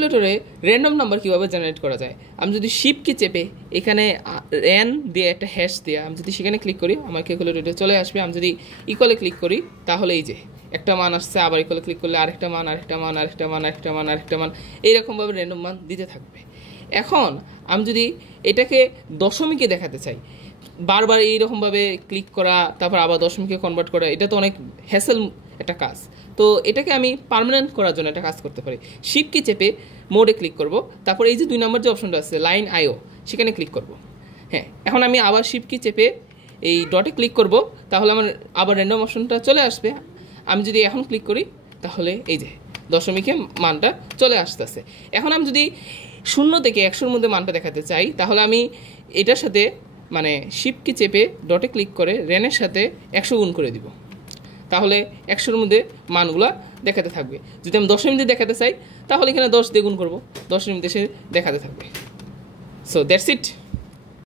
ক্যালকুলেটরে random number কীভাবে generate করা যায়, আমি যদি শিফট কি চেপে এখানে র্যান দিয়ে একটা হ্যাশ দিয়ে আমি যদি সেখানে ক্লিক করি আমার ক্যালকুলেটরে চলে আসবে। আমি যদি ইকুয়ালে ক্লিক করি তাহলে এই যে একটা মান আসছে, আবার ইকুয়ালে ক্লিক করলে আরেকটা মান, আরেকটা মান, আরেকটা মান, আরেকটা মান, আরেকটা মান, এইরকমভাবে র্যান্ডম মান দিতে থাকবে। এখন আমি যদি এটাকে দশমিকে দেখাতে চাই, বারবার এইরকমভাবে ক্লিক করা তারপর আবার দশমিকে কনভার্ট করা, এটা তো অনেক হ্যাসেল একটা কাজ। তো এটাকে আমি পার্মানেন্ট করার জন্য একটা কাজ করতে পারি। শিফট কি চেপে মোডে ক্লিক করব, তারপর এই যে 2 নম্বর যে অপশনটা আছে লাইন আইও সেখানে ক্লিক করব। হ্যাঁ, এখন আমি আবার শিফট কি চেপে এই ডটে ক্লিক করব, তাহলে আমার আবার র্যান্ডম অপশনটা চলে আসবে। আমি যদি এখন ক্লিক করি তাহলে এই যে দশমিকে মানটা চলে আসতেছে। এখন আমি যদি 0 থেকে 100-র মধ্যে মানটা দেখাতে চাই তাহলে আমি এটার সাথে মানে শিফট কি চেপে ডটে ক্লিক করে র্যানের সাথে 100 গুণ করে দিব, তাহলে 100-র মধ্যে মানগুলো দেখাতে থাকবে। যদি আমি 10-এর মধ্যে দেখাতে চাই তাহলে এখানে 10 দিয়ে গুণ করবো, 10-এর মধ্যে সে দেখাতে থাকবে। So that's it.